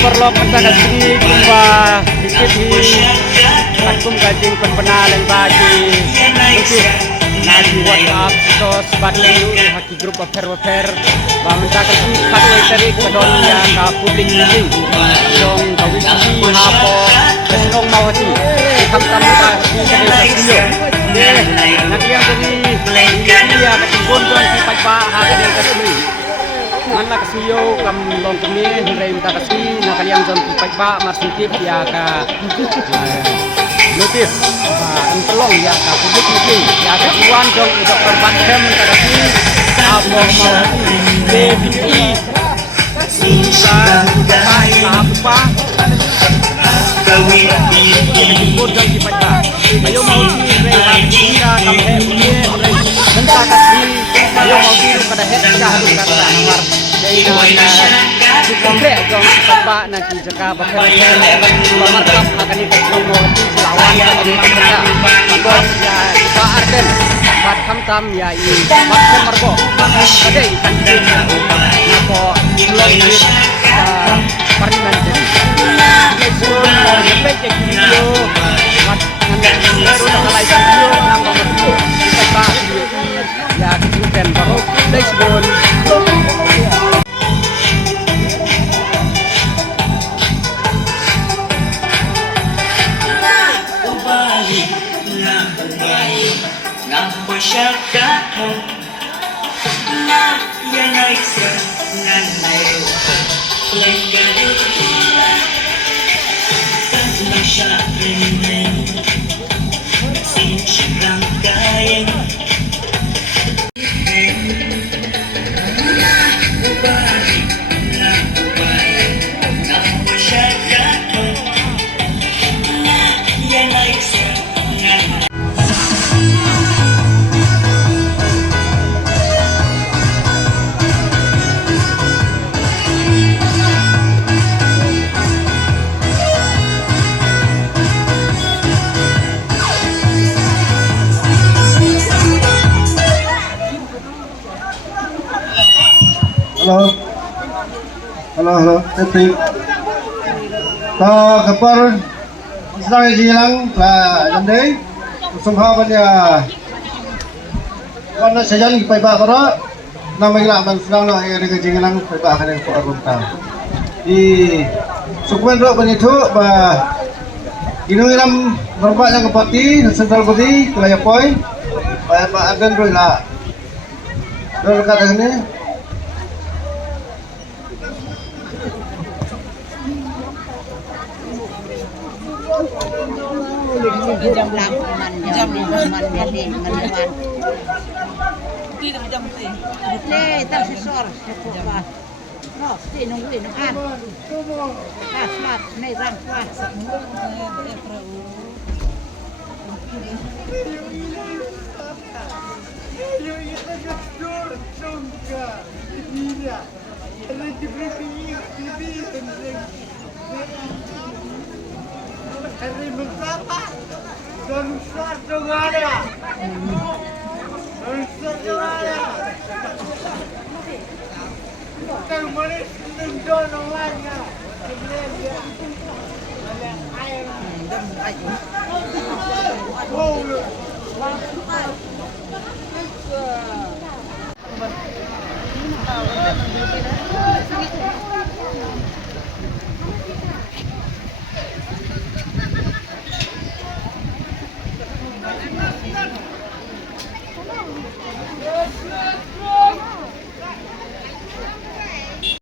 Perlu pencatat sini kumba dikit di takum gajing penpenalan bagi lebih nasi WhatsApp itu sebagai haki grup wafer mencatat sini satu dari kedon yang ke publik ini dong kawisi hapo dong mau hati hitam di video nanti yang jadi dia ketimbun tuan si pajak hari ini kesini mana kesiyo kam long kami hendrai minta kasih nak kalian zon pipak ba marsitip ya ka notif entolong ya ka publik ini ya ka tuan jong dokter Bantem minta kasih apa mau BBI apa ketimbun jong pipak ba ayo mau hendrai kita kamhe minta kasih ayo mau biru kada het harus kata nomor dari komplek dong sebab nanti jika bakal markap akan ikut lawan bos ya Pak Arden buat kam ya ini macam margo ada ikan nako lagi parlimen jadi sampai jadi video mat baru nak lagi video nambah video kita ya kita baru dashboard masyarakat na yan ay isa na nayo pagkalit tanto siya rin sinsirang kaya ubalik na masyarakat na yan ay isa na halo Epi ta kapar sedang hilang lah jadi sungha dia warna saja ni pai ba kara nama ila man sedang nak ada hilang pai ba kan ko arunta di sukmen ro banitu ba inuiram norba yang kepati sentral budi kelaya poi ba adan ro la ro kata ni jam 8 man jam 5 man jadi meneman jam sih tak sesor sekolah no si nungguin kan smart nih rang kuat Hari berapa? Dongsar juga. Kan manis tunjuk orangnya. Sebenarnya ada air. Oh.